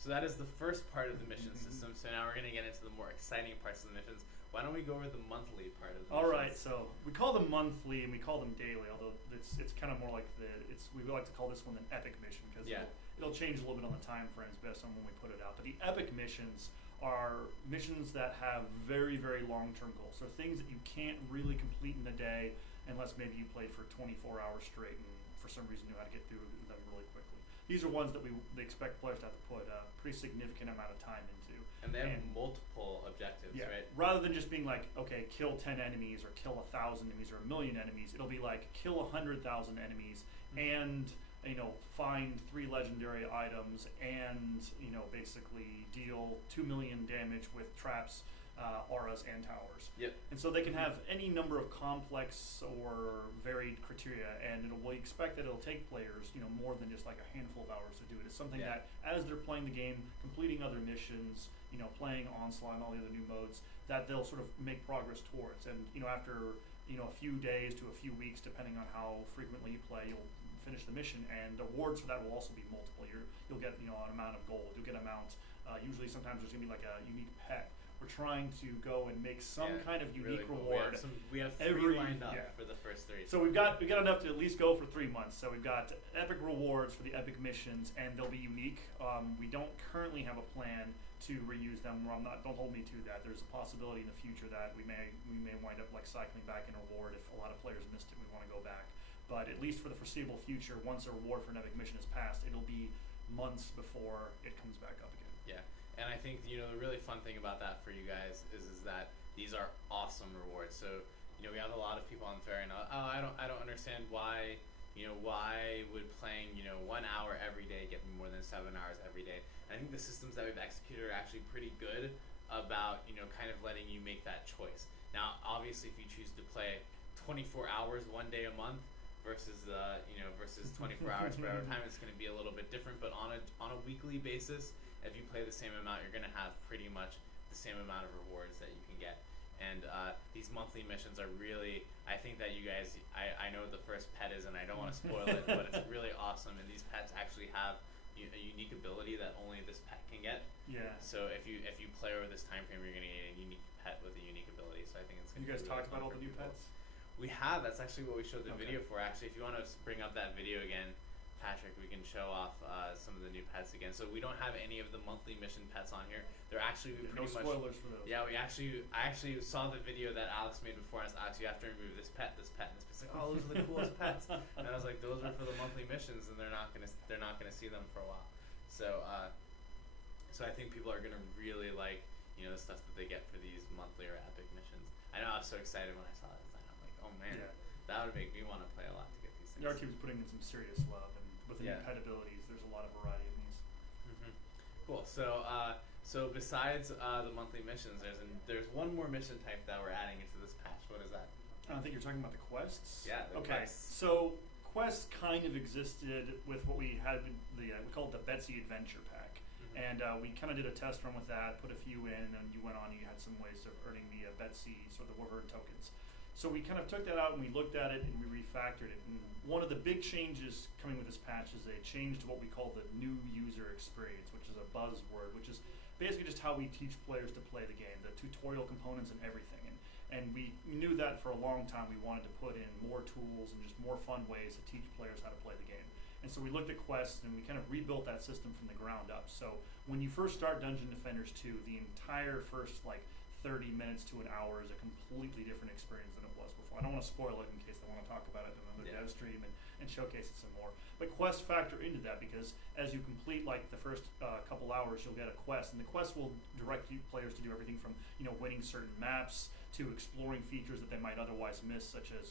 so that is the first part of the mission system. So now we're going to get into the more exciting parts of the missions, Why don't we go over the monthly part of the All right, missions? so we call them monthly and we call them daily, although it's kind of more like we like to call this one an epic mission because it'll change a little bit on the time frames based on when we put it out. But the epic missions are missions that have very, very long-term goals. So things that you can't really complete in a day unless maybe you played for 24 hours straight and for some reason knew how to get through them really quickly. These are ones that we expect players to have to put a pretty significant amount of time into. And they have multiple objectives, right? Rather than just being like, okay, kill 10 enemies or kill 1,000 enemies or 1,000,000 enemies, it'll be like kill 100,000 enemies and find 3 legendary items and basically deal 2 million damage with traps, auras, and towers. Yep. And so they can have any number of complex or varied criteria, and we expect that it'll take players more than just like a handful of hours to do it. It's something that as they're playing the game, completing other missions, playing Onslaught and all the other new modes, that they'll sort of make progress towards. And after a few days to a few weeks, depending on how frequently you play, you'll finish the mission, and the rewards for that will also be multiple. You'll get an amount of gold. You'll get an amount. Usually, sometimes there's gonna be like a unique pet. We're trying to go and make some kind of unique reward. We have 3 lined up for the first 3. So we've got enough to at least go for 3 months. So we've got epic rewards for the epic missions, and they'll be unique. We don't currently have a plan to reuse them. Don't hold me to that. There's a possibility in the future that we may wind up like cycling back in a reward if a lot of players missed it. We want to go back. But at least for the foreseeable future, once a reward for an epic mission is passed, it'll be months before it comes back up again. Yeah, and I think the really fun thing about that for you guys is that these are awesome rewards. So we have a lot of people on Etheria now. Oh, I don't understand why why would playing 1 hour every day get me more than 7 hours every day. And I think the systems that we've executed are actually pretty good about kind of letting you make that choice. Now, obviously, if you choose to play 24 hours 1 day a month versus versus 24 hours for every time, it's going to be a little bit different. But on a weekly basis, if you play the same amount, you're going to have pretty much the same amount of rewards that you can get. And these monthly missions are really, I think that you guys, I know what the first pet is, and I don't want to spoil it, but it's really awesome. And these pets actually have a unique ability that only this pet can get. Yeah. So if you play over this time frame, you're going to get a unique pet with a unique ability. So I think it's going to be You guys really talked fun about all for the new people. pets? We have. That's actually what we showed the video for. Actually, if you want to bring up that video again, Patrick, we can show off some of the new pets again. So we don't have any of the monthly mission pets on here. They're actually no spoilers for those. Yeah, I actually saw the video that Alex made before, and I was Alex, you have to remove this pet, and this pet's like, oh, those are the coolest pets. And I was like, those are for the monthly missions, and they're not gonna see them for a while. So so I think people are gonna really like the stuff that they get for these monthly or epic missions. I know I was so excited when I saw it. I'm like, oh man, that would make me want to play a lot to get these things. The team's putting in some serious love, and with the new pet abilities, there's a lot of variety in these. Cool. So besides the monthly missions, there's one more mission type that we're adding into this patch. What is that? I think you're talking about the quests. Yeah. The quests. So quests kind of existed with what we had we called the Betsy Adventure Pack, and we kind of did a test run with that, put a few in, and you went on and you had some ways of earning the Betsy, sort of the Wyvern tokens. So we kind of took that out and we looked at it and we refactored it. And one of the big changes coming with this patch is a change to what we call the new user experience, which is a buzzword, which is basically just how we teach players to play the game, the tutorial components and everything. And we knew that for a long time we wanted to put in more tools and just more fun ways to teach players how to play the game. And so we looked at quests and we kind of rebuilt that system from the ground up. So when you first start Dungeon Defenders 2, the entire first 30 minutes to an hour is a completely different experience than it was before. I don't want to spoil it in case they want to talk about it in another Devstream and showcase it some more. But quests factor into that because as you complete the first couple hours, you'll get a quest, and the quest will direct you players to do everything from winning certain maps to exploring features that they might otherwise miss, such as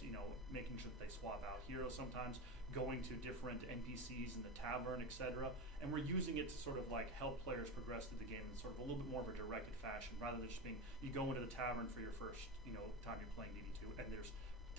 making sure that they swap out heroes sometimes, going to different NPCs in the tavern, etc. And we're using it to sort of help players progress through the game in sort of a little bit more of a directed fashion, rather than just being you go into the tavern for your first time you're playing DD2, and there's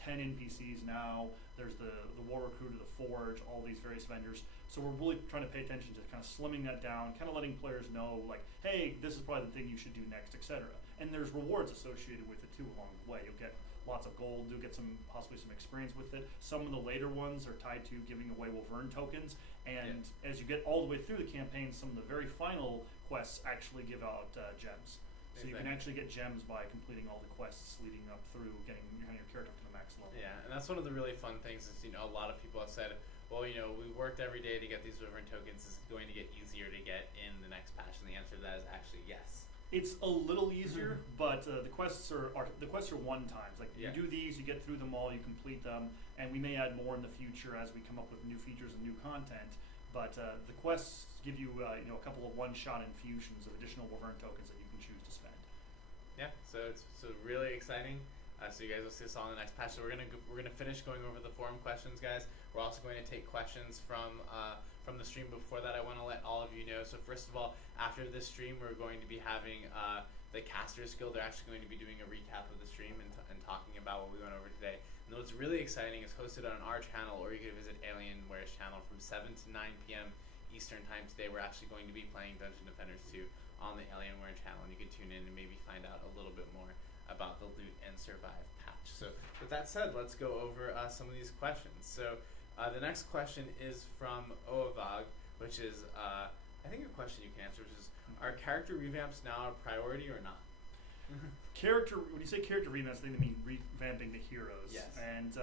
10 NPCs now. There's the War Recruiter, the Forge, all these various vendors. So we're really trying to pay attention to kind of slimming that down, kind of letting players know hey, this is probably the thing you should do next, etc. And there's rewards associated with it too along the way. You'll get lots of gold, you'll get possibly some experience with it. Some of the later ones are tied to giving away Wyvern tokens, and as you get all the way through the campaign, some of the very final quests actually give out gems. So you can actually get gems by completing all the quests leading up through getting your character up to the max level. Yeah, and that's one of the really fun things is, a lot of people have said, well, we worked every day to get these Wyvern tokens. Is it going to get easier to get in the next patch? And the answer to that is actually yes. It's a little easier, but the quests are one times. Like you do these, you get through them all, you complete them, and we may add more in the future as we come up with new features and new content. But the quests give you a couple of one-shot infusions of additional Wyvern tokens that you can choose to spend. Yeah, so it's really exciting. So you guys will see this all in the next patch. So we're gonna finish going over the forum questions, guys. We're also going to take questions from the stream. Before that, I want to let all of you know. So first of all, after this stream, we're going to be having the Casters Guild. They're actually going to be doing a recap of the stream and talking about what we went over today. And what's really exciting is hosted on our channel, or you can visit Alienware's channel from 7 to 9 p.m. Eastern time today. We're actually going to be playing Dungeon Defenders 2 on the Alienware channel, and you can tune in and maybe find out a little bit more about the Loot and Survive patch. So with that said, let's go over some of these questions. So the next question is from Oavag, which is I think a question you can answer, which is, are character revamps now a priority or not? When you say character revamps, I think they mean revamping the heroes. Yes. And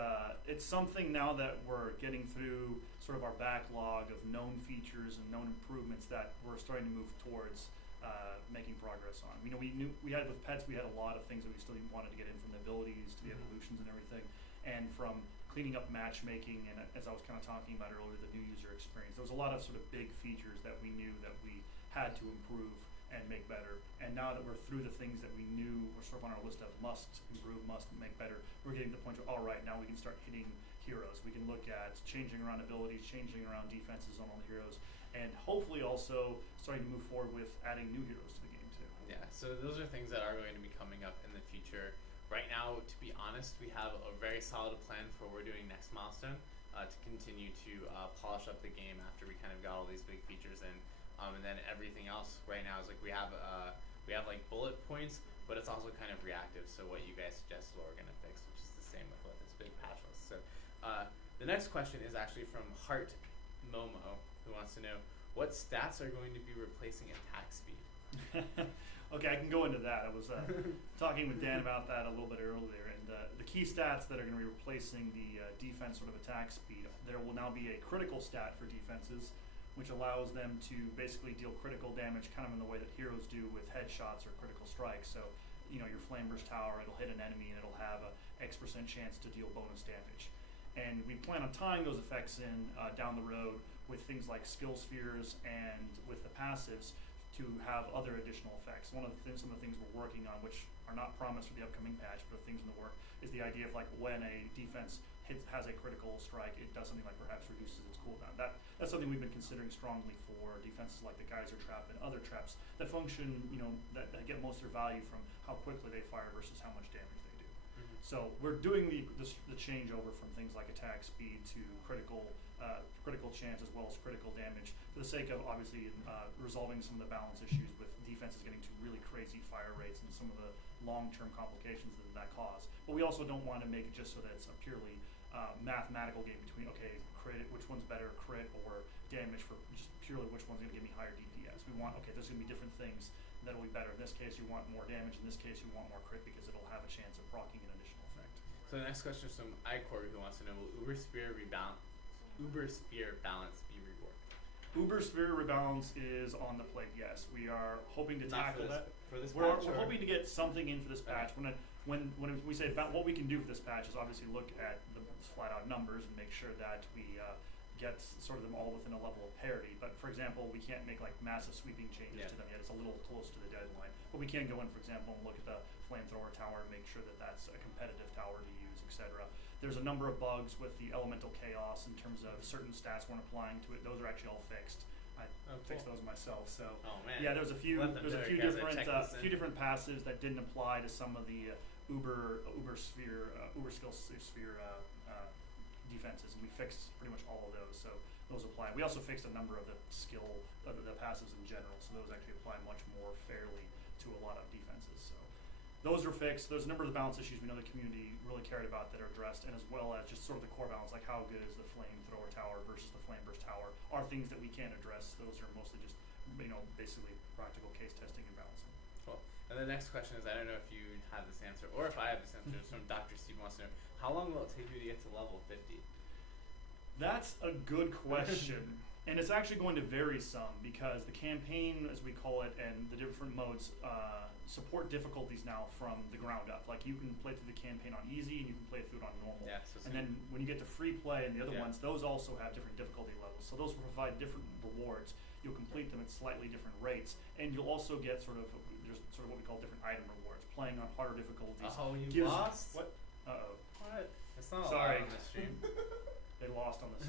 it's something now that we're getting through sort of our backlog of known features and known improvements that we're starting to move towards making progress on. We had with pets, we had a lot of things that we still wanted to get in, from the abilities to the evolutions and everything, and from cleaning up matchmaking, and as I was kind of talking about earlier, the new user experience. There was a lot of sort of big features that we knew that we had to improve and make better. And now that we're through the things that we knew were sort of on our list of must improve, must make better, we're getting to the point where, all right, now we can start hitting heroes. We can look at changing around abilities, changing around defenses on all the heroes, and hopefully also starting to move forward with adding new heroes to the game too. Yeah, so those are things that are going to be coming up in the future. Right now, to be honest, we have a very solid plan for what we're doing next milestone to continue to polish up the game after we kind of got all these big features in. And then everything else right now is like we have like bullet points, but it's also kind of reactive. So what you guys suggest is what we're going to fix, which is the same with what this big patch was. So the next question is actually from Heart Momo, who wants to know what stats are going to be replacing attack speed. Okay, I can go into that. I was talking with Dan about that a little bit earlier, and the key stats that are going to be replacing the defense sort of attack speed, there will now be a critical stat for defenses, which allows them to basically deal critical damage kind of in the way that heroes do with headshots or critical strikes. So, your Flame Burst Tower, it'll hit an enemy and it'll have a X% chance to deal bonus damage. And we plan on tying those effects in down the road with things like skill spheres and with the passives to have other additional effects. Some of the things we're working on, which are not promised for the upcoming patch, but are things in the work, is the idea of like when a defense has a critical strike, it does something like perhaps reduces its cooldown. That's something we've been considering strongly for defenses like the Geyser Trap and other traps that function, that get most of their value from how quickly they fire versus how much damage they do. So we're doing the changeover from things like attack speed to critical chance as well as critical damage for the sake of obviously resolving some of the balance issues with defenses getting to really crazy fire rates and some of the long-term complications that cause. But we also don't want to make it just so that it's a purely mathematical game between, okay, crit, which one's better, crit or damage, for just purely which one's going to give me higher DPS. We want, okay, there's going to be different things that'll be better. In this case, you want more damage. In this case, you want more crit because it'll have a chance of proccing an additional effect. So the next question is from Icor, who wants to know, will Uber Sphere balance be reworked? Uber Sphere rebalance is on the plate, yes. We are hoping to tackle that. For this We're patch, hoping to get something in for this patch. Okay. When we say about what we can do for this patch is obviously look at the flat out numbers and make sure that we get sort of them all within a level of parity. But for example, we can't make like massive sweeping changes to them yet. It's a little close to the deadline. But we can go in, for example, and look at the flamethrower tower and make sure that that's a competitive tower to use, etc. There's a number of bugs with the elemental chaos in terms of certain stats weren't applying to it. Those are actually all fixed. I fixed those myself. So yeah, there's a few different passives that didn't apply to some of the Uber skill sphere defenses, and we fixed pretty much all of those. So those apply. We also fixed a number of the passives in general. So those actually apply much more fairly to a lot of defenses. So those are fixed. There's a number of the balance issues we know the community really cared about that are addressed, and as well as just sort of the core balance, like how good is the flamethrower tower versus the flame burst tower, are things that we can't address. Those are mostly just basically practical case testing and balancing. Cool. And the next question is, I don't know if you have this answer or if I have this answer. It's from Dr. Steve wants to know, how long will it take you to get to level 50? That's a good question. And it's actually going to vary some because the campaign, as we call it, and the different modes support difficulties now from the ground up. Like you can play through the campaign on easy and you can play through it on normal. Yeah, so and then when you get to free play and the other ones, those also have different difficulty levels. So those will provide different rewards. You'll complete them at slightly different rates. And you'll also get there's sort of what we call different item rewards. Playing on harder difficulties. Oh, you lost? What? Uh-oh. What? It's not Sorry. allowed on the stream. They lost on this.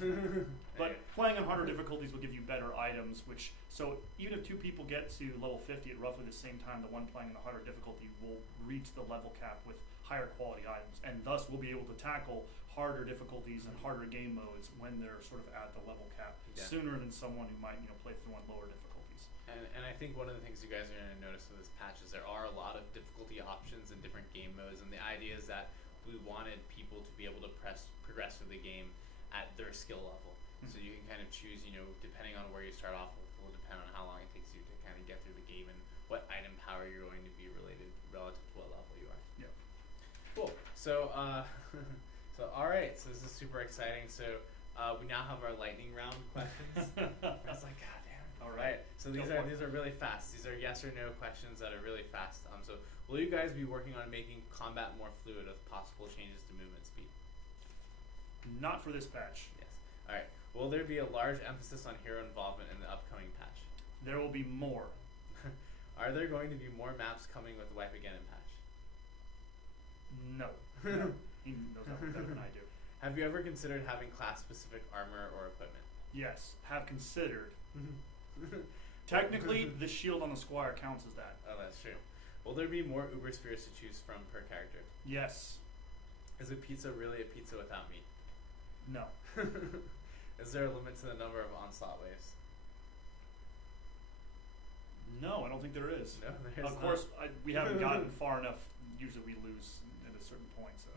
But playing on harder difficulties will give you better items, so even if two people get to level 50 at roughly the same time, the one playing on the harder difficulty will reach the level cap with higher quality items, and thus will be able to tackle harder difficulties and harder game modes when they're sort of at the level cap sooner than someone who might play through on lower difficulties. And I think one of the things you guys are going to notice with this patch is there are a lot of difficulty options in different game modes, and the idea is that we wanted people to be able to progress through the game at their skill level. So you can kind of choose, depending on where you start off with, will depend on how long it takes you to kind of get through the game and what item power you're going to be related relative to what level you are. Yeah. Cool. So, all right. So this is super exciting. So we now have our lightning round questions. I was like, God damn. All right. So these are really fast. These are yes or no questions that are really fast. So will you guys be working on making combat more fluid with possible changes to movement speed? Not for this patch. Yes. All right. Will there be a large emphasis on hero involvement in the upcoming patch? There will be more. Are there going to be more maps coming with the Wipeaggeddon patch? No. He knows that better than I do. Have you ever considered having class-specific armor or equipment? Yes, have considered. Technically, the shield on the squire counts as that. Oh, that's true. Will there be more Uber Spheres to choose from per character? Yes. Is a pizza really a pizza without meat? No. Is there a limit to the number of onslaught waves? No, I don't think there is. No, there's Of course, we haven't gotten far enough. Usually we lose at a certain point, so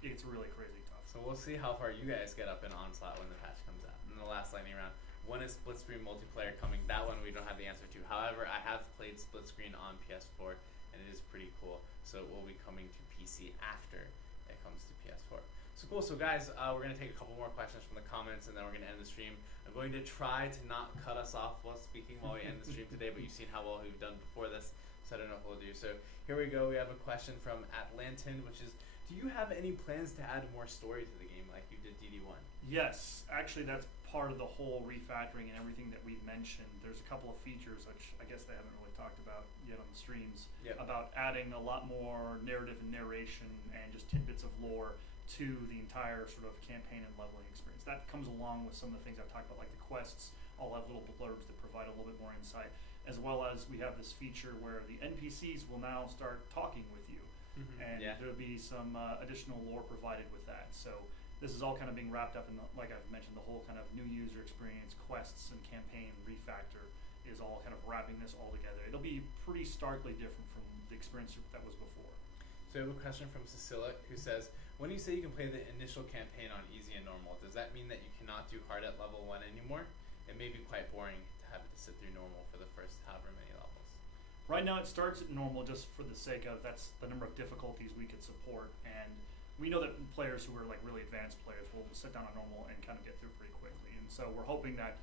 it's really crazy tough. So we'll see how far you guys get up in onslaught when the patch comes out. In the last lightning round, when is split screen multiplayer coming? That one we don't have the answer to. However, I have played split screen on PS4, and it is pretty cool. So it will be coming to PC after it comes to PS4. So cool. So guys, we're going to take a couple more questions from the comments, and then we're going to end the stream. I'm going to try to not cut us off while speaking while we end the stream today, but you've seen how well we've done before this, so I don't know what we'll do. So here we go. We have a question from Atlantin, which is, do you have any plans to add more story to the game like you did DD1? Yes, actually that's part of the whole refactoring and everything that we mentioned. There's a couple of features which I guess they haven't really talked about yet on the streams, about adding a lot more narrative and narration and just tidbits of lore to the entire sort of campaign and leveling experience. That comes along with some of the things I've talked about, like the quests all have little blurbs that provide a little bit more insight, as well as we have this feature where the NPCs will now start talking with you, and there'll be some additional lore provided with that. So this is all kind of being wrapped up in, like I've mentioned, the whole kind of new user experience, quests and campaign refactor is all kind of wrapping this all together. It'll be pretty starkly different from the experience that was before. So I have a question from Cecilia who says, when you say you can play the initial campaign on easy and normal, does that mean that you cannot do hard at level 1 anymore? It may be quite boring to have to sit through normal for the first however many levels. Right now it starts at normal just for the sake of that's the number of difficulties we could support, and we know that players who are like really advanced players will sit down on normal and kind of get through pretty quickly, and so we're hoping that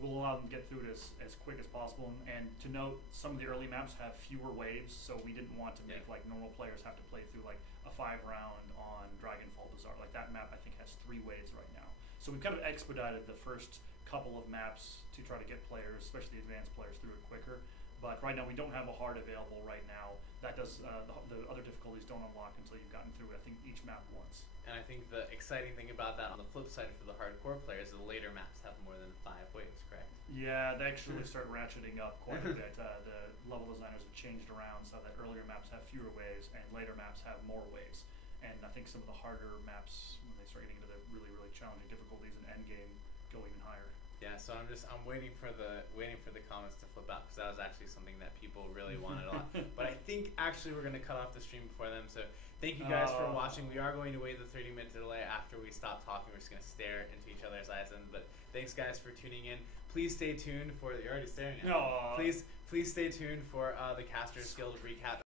will allow them to get through it as quick as possible. And to note, some of the early maps have fewer waves, so we didn't want to make like normal players have to play through like a 5-round on Dragonfall Bazaar. Like that map I think has 3 waves right now. So we've kind of expedited the first couple of maps to try to get players, especially advanced players, through it quicker. But right now we don't have a hard available right now. That does the other difficulties don't unlock until you've gotten through I think each map once. And I think the exciting thing about that on the flip side for the hardcore players is the later maps have more than 5 waves, correct? Yeah, they actually start ratcheting up quite a bit. The level designers have changed around so that earlier maps have fewer waves and later maps have more waves. And I think some of the harder maps, when they start getting into the really, really challenging difficulties in endgame, go even higher. Yeah, so I'm waiting for the comments to flip out, because that was actually something that people really wanted a lot. But I think actually we're gonna cut off the stream before them. So thank you guys for watching. We are going to wait the 30-minute delay after we stop talking. We're just gonna stare into each other's eyes. But thanks guys for tuning in. Please stay tuned for you're already staring at me. Please stay tuned for the Casters Guild recap